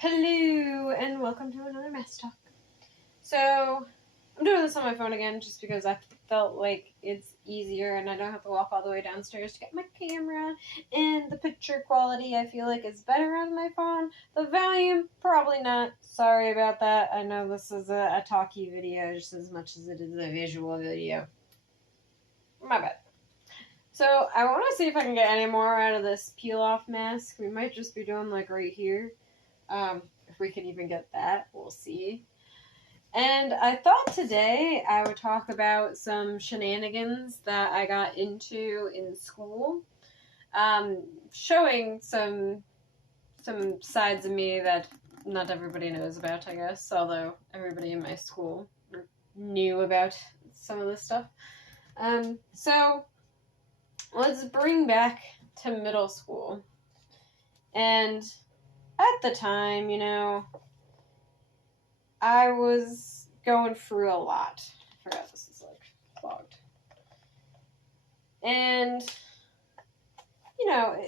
Hello, and welcome to another mess talk. So, I'm doing this on my phone again just because I felt like it's easier and I don't have to walk all the way downstairs to get my camera. And the picture quality I feel like is better on my phone. The volume, probably not. Sorry about that. I know this is a talky video just as much as it is a visual video. My bad. So, I want to see if I can get any more out of this peel off mask. We might just be doing like right here. If we can even get that, we'll see. And I thought today I would talk about some shenanigans that I got into in school, showing some sides of me that not everybody knows about, I guess, although everybody in my school knew about some of this stuff. So let's bring back to middle school. And at the time, I was going through a lot. I forgot this is like clogged. And, I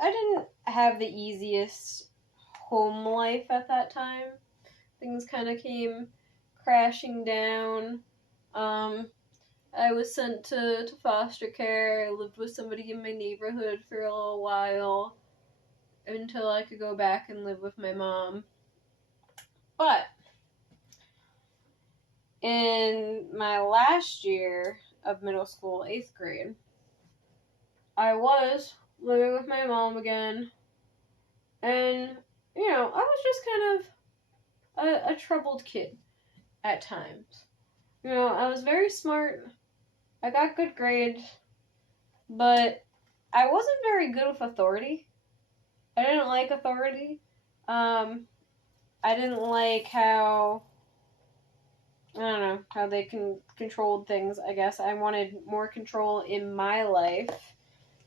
didn't have the easiest home life at that time. Things kind of came crashing down. I was sent to foster care. I lived with somebody in my neighborhood for a little while until I could go back and live with my mom. But in my last year of middle school, 8th grade, I was living with my mom again, and, I was just kind of a troubled kid at times. I was very smart, I got good grades, but I wasn't very good with authority. I didn't like authority. I didn't like how how they controlled things, I guess. I wanted more control in my life.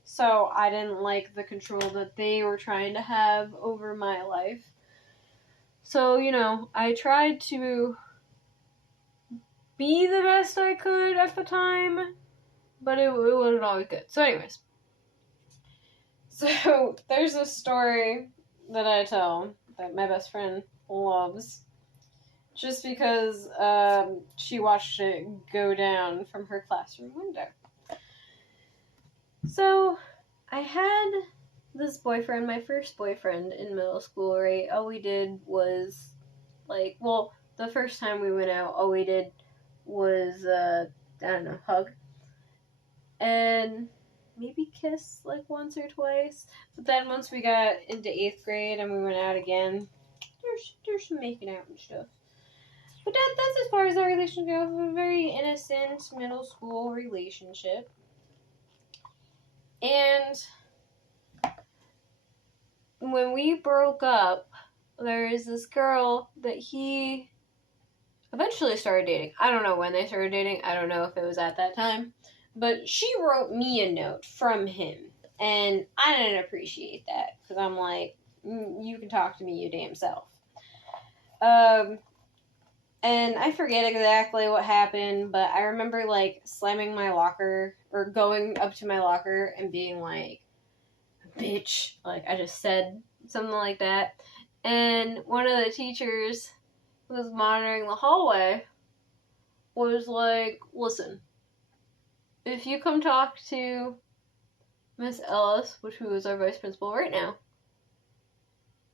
So I didn't like the control that they were trying to have over my life. So, I tried to be the best I could at the time, but it wasn't always good. So anyways. So there's a story that I tell that my best friend loves. Just because she watched it go down from her classroom window. So, I had this boyfriend, my first boyfriend in middle school, right? All we did was, the first time we went out, all we did was, hug. And maybe kiss, once or twice. But then once we got into 8th grade and we went out again, there's some making out and stuff. But that's as far as our relationship goes. A very innocent middle school relationship. And when we broke up, there was this girl that he eventually started dating. I don't know when they started dating. I don't know if it was at that time. But she wrote me a note from him. And I didn't appreciate that. Because I'm like, you can talk to me your damn self. And I forget exactly what happened, but I remember, slamming my locker, or going up to my locker and being like, bitch. I just said something like that. And one of the teachers who was monitoring the hallway was like, listen, if you come talk to Miss Ellis, who is our vice principal right now,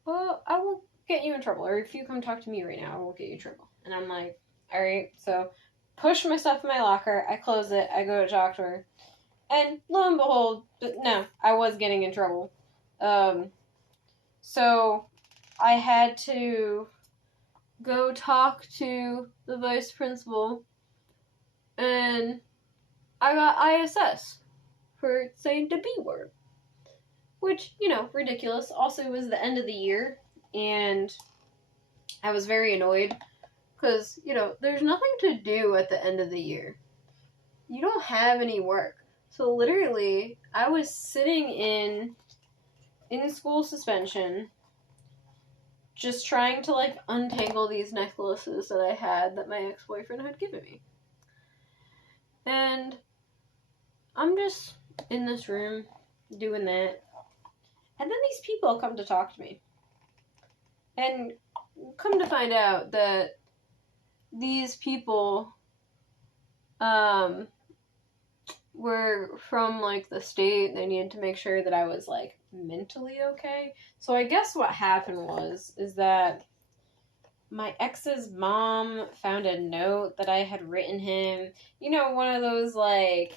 well, I will get you in trouble. Or if you come talk to me right now, I will get you in trouble. And I'm like, alright, so push my stuff in my locker, I close it, I go to talk to her. And lo and behold, no, I was getting in trouble. So I had to go talk to the vice principal, and I got ISS for saying the B word. Which, ridiculous. Also, it was the end of the year, and I was very annoyed. Because, there's nothing to do at the end of the year. You don't have any work. So literally, I was sitting in school suspension, just trying to, untangle these necklaces that I had that my ex-boyfriend had given me. And I'm just in this room doing that. And then these people come to talk to me. And come to find out that these people were from like the state. They needed to make sure that I was like mentally okay. So I guess what happened is that my ex's mom found a note that I had written him. You know, one of those like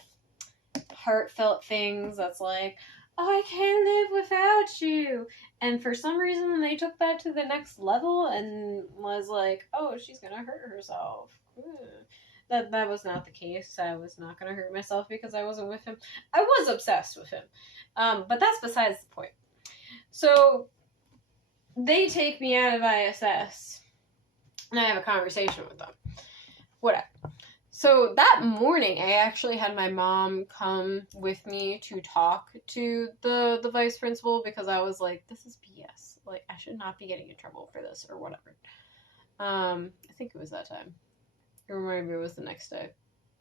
heartfelt things that's like, oh, I can't live without you. And for some reason, they took that to the next level and was like, oh, she's gonna hurt herself. That was not the case. I was not gonna hurt myself because I wasn't with him. I was obsessed with him, but that's besides the point. So they take me out of ISS, and I have a conversation with them. Whatever. So that morning, I actually had my mom come with me to talk to the vice principal because I was like, this is BS. Like, I should not be getting in trouble for this or whatever. I think it was that time. Or maybe it was the next day.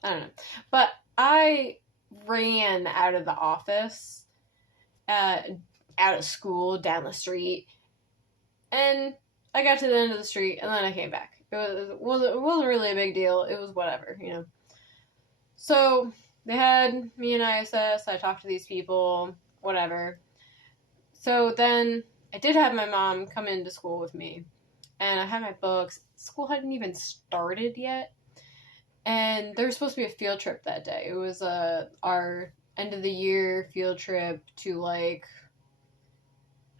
I don't know. But I ran out of the office, out of school, down the street, and I got to the end of the street, and then I came back. It wasn't really a big deal. It was whatever, you know. So they had me in ISS. I talked to these people, whatever. So then I did have my mom come into school with me, and I had my books. School hadn't even started yet, and there was supposed to be a field trip that day. It was our end of the year field trip to like,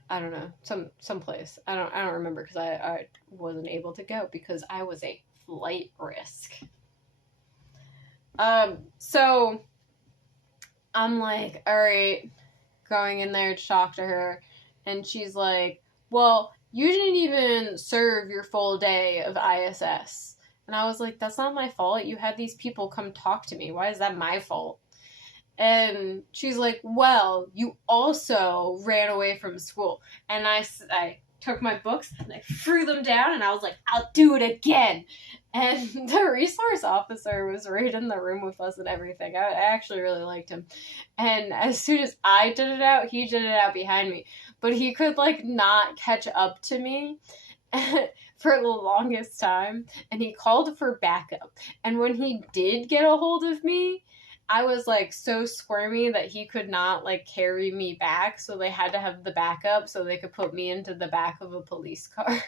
I don't know, some place. I don't remember because I wasn't able to go because I was a flight risk. So I'm like, all right, going in there to talk to her, and she's like, well, you didn't even serve your full day of ISS. And I was like, that's not my fault. You had these people come talk to me. Why is that my fault? And she's like, well, you also ran away from school. And I took my books and I threw them down and I was like, I'll do it again. And the resource officer was right in the room with us and everything. I actually really liked him. And as soon as I did it out, he did it out behind me. But he could like not catch up to me for the longest time. And he called for backup. And when he did get a hold of me, I was like so squirmy that he could not like carry me back, so they had to have the backup so they could put me into the back of a police car.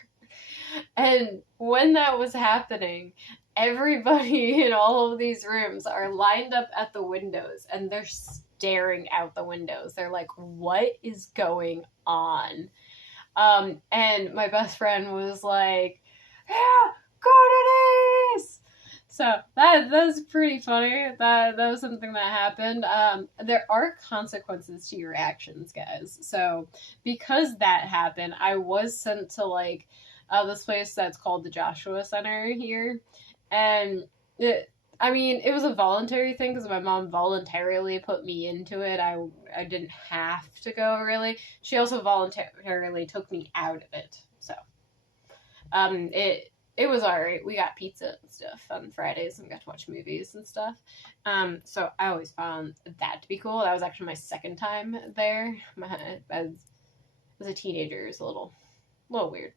And when that was happening, everybody in all of these rooms are lined up at the windows and they're staring out the windows. They're like, what is going on? And my best friend was like, yeah, go to this. So that was pretty funny. That was something that happened. There are consequences to your actions, guys. So because that happened, I was sent to like this place that's called the Joshua Center here, and it was a voluntary thing because my mom voluntarily put me into it. I didn't have to go really. She also voluntarily took me out of it. So it was alright. We got pizza and stuff on Fridays and we got to watch movies and stuff. So I always found that to be cool. That was actually my second time there. As a teenager, it was a little weird.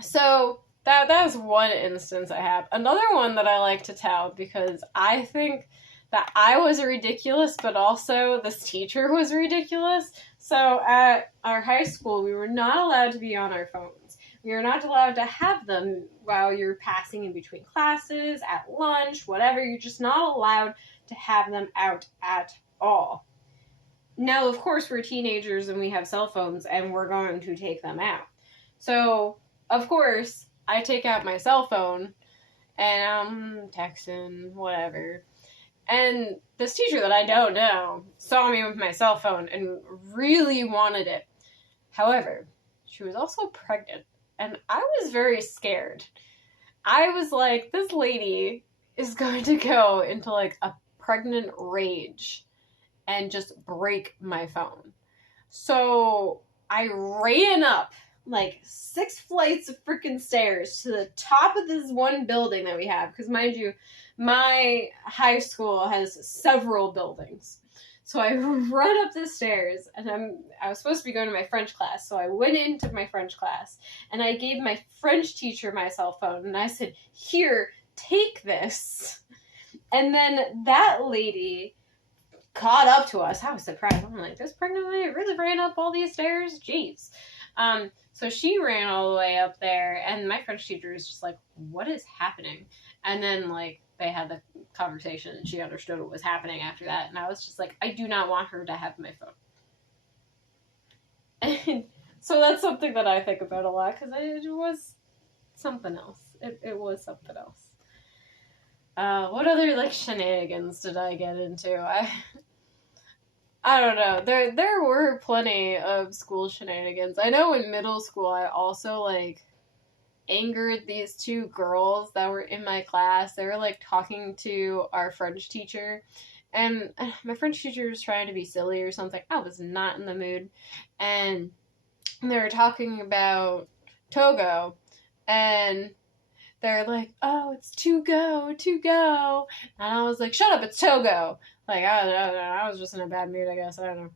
So that was one instance I have. Another one that I like to tell because I think that I was ridiculous, but also this teacher was ridiculous. So at our high school, we were not allowed to be on our phones. We are not allowed to have them while you're passing in between classes, at lunch, whatever. You're just not allowed to have them out at all. Now, of course, we're teenagers and we have cell phones and we're going to take them out. So, of course, I take out my cell phone and I'm texting, whatever. And this teacher that I don't know saw me with my cell phone and really wanted it. However, she was also pregnant. And I was very scared. I was like, this lady is going to go into like a pregnant rage and just break my phone. So I ran up like 6 flights of freaking stairs to the top of this one building that we have. Because mind you, my high school has several buildings. So I run up the stairs, and I was supposed to be going to my French class, so I went into my French class, and I gave my French teacher my cell phone, and I said, "Here, take this." And then that lady caught up to us. I was surprised. I'm like, this pregnant lady really ran up all these stairs? Jeez. So she ran all the way up there, and my French teacher was just like, what is happening? And then, like, they had the conversation, and she understood what was happening after that. And I was just like, I do not want her to have my phone. And so that's something that I think about a lot, because it was something else. It was something else. What other, like, shenanigans did I get into? I don't know. There were plenty of school shenanigans. I know in middle school I also, like, angered these two girls that were in my class. They were, like, talking to our French teacher, and my French teacher was trying to be silly or something. I was not in the mood. And they were talking about Togo, and they're like, oh, it's to go. And I was like, shut up, it's Togo. Like, I don't know, I was just in a bad mood, I guess, I don't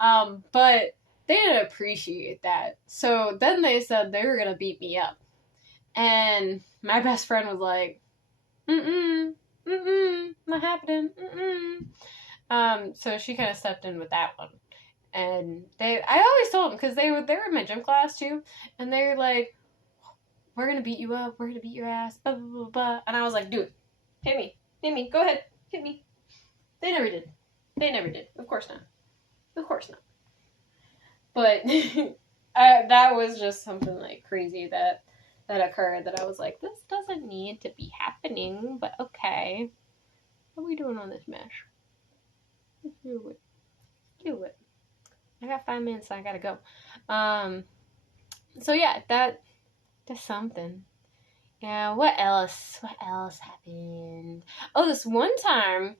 know. But they didn't appreciate that. So then they said they were going to beat me up. And my best friend was like, not happening, So she kind of stepped in with that one. And I always told them, because they were in my gym class too, and they were like, we're going to beat you up, we're going to beat your ass, blah, blah, blah, blah. And I was like, dude, hit me, go ahead, hit me. They never did. Of course not. But that was just something, like, crazy that occurred, that I was like, this doesn't need to be happening, but okay. What are we doing on this mesh? Do it. I got 5 minutes, so I gotta go. So yeah, that's something. Yeah, what else happened? Oh, this one time,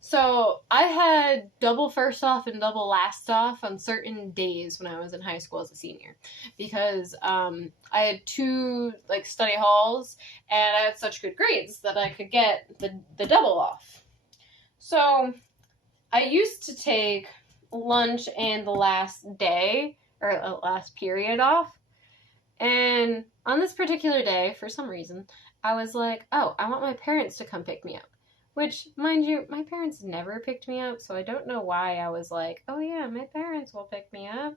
so I had double first off and double last off on certain days when I was in high school as a senior, because I had 2, like, study halls, and I had such good grades that I could get the double off. So I used to take lunch and the last day, or last period, off. And on this particular day, for some reason, I was like, oh, I want my parents to come pick me up. Which, mind you, my parents never picked me up, so I don't know why I was like, oh yeah, my parents will pick me up.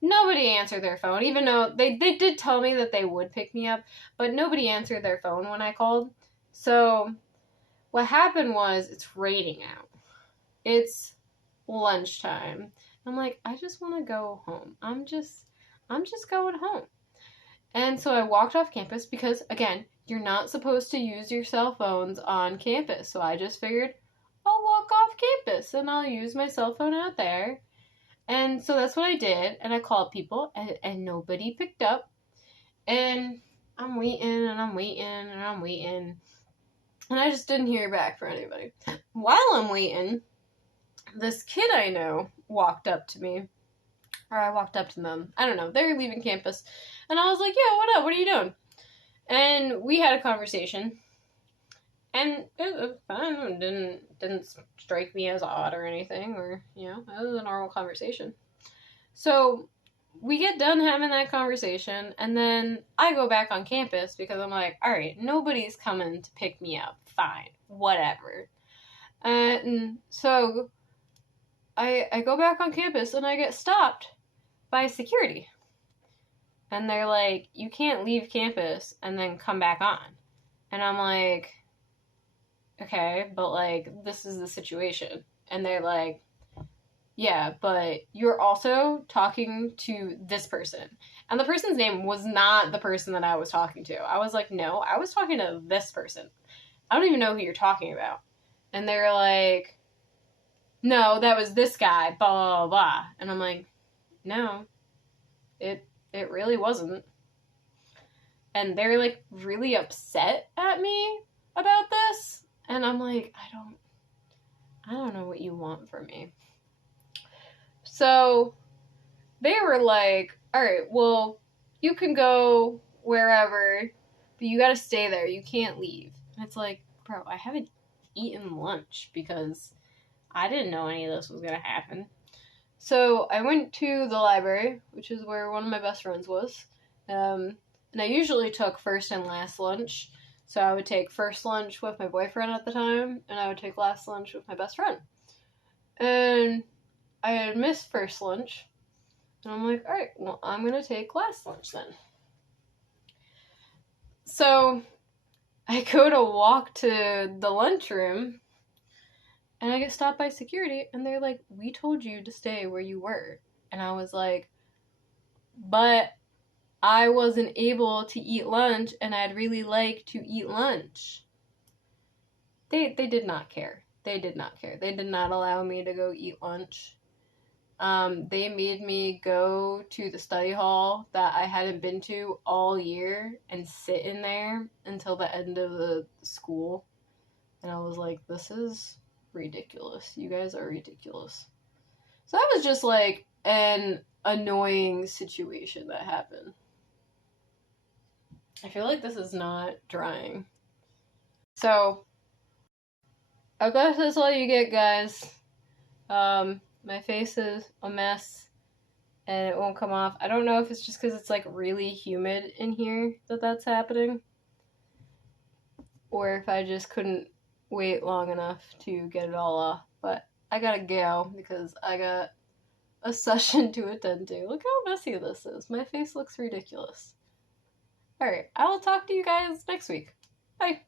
Nobody answered their phone, even though they did tell me that they would pick me up, but nobody answered their phone when I called. So what happened was, it's raining out. It's lunchtime. I'm like, I just want to go home. I'm just going home. And so I walked off campus because, again, you're not supposed to use your cell phones on campus. So I just figured I'll walk off campus and I'll use my cell phone out there. And so that's what I did. And I called people, and nobody picked up. And I'm waiting and I'm waiting and I'm waiting. And I just didn't hear back from anybody. While I'm waiting, this kid I know walked up to me. Or I walked up to them. I don't know. They were leaving campus. And I was like, yeah, what up? What are you doing? And we had a conversation. And it was fine. It didn't strike me as odd or anything. Or, you know, it was a normal conversation. So we get done having that conversation. And then I go back on campus because I'm like, all right, nobody's coming to pick me up. Fine. Whatever. And so I go back on campus and I get stopped by security. And they're like, you can't leave campus and then come back on. And I'm like, okay, but, like, this is the situation. And they're like, yeah, but you're also talking to this person. And the person's name was not the person that I was talking to. I was like, no, I was talking to this person. I don't even know who you're talking about. And they're like, no, that was this guy, blah, blah, blah. And I'm like, no, it really wasn't. And they're, like, really upset at me about this. And I'm like, I don't know what you want from me. So they were like, all right, well, you can go wherever, but you gotta stay there. You can't leave. And it's like, bro, I haven't eaten lunch because I didn't know any of this was gonna happen. So I went to the library, which is where one of my best friends was. And I usually took first and last lunch. So I would take first lunch with my boyfriend at the time, and I would take last lunch with my best friend. And I had missed first lunch, and I'm like, all right, well, I'm going to take last lunch then. So I go to walk to the lunchroom, and I get stopped by security, and they're like, we told you to stay where you were. And I was like, but I wasn't able to eat lunch, and I'd really like to eat lunch. They did not care. They did not care. They did not allow me to go eat lunch. They made me go to the study hall that I hadn't been to all year and sit in there until the end of the school. And I was like, this is ridiculous. You guys are ridiculous. So that was just like an annoying situation that happened. I feel like this is not drying. So, I guess that's all you get, guys. My face is a mess and it won't come off. I don't know if it's just because it's like really humid in here that that's happening, or if I just couldn't wait long enough to get it all off. But I gotta go because I got a session to attend to. Look how messy this is. My face looks ridiculous. Alright, I will talk to you guys next week. Bye.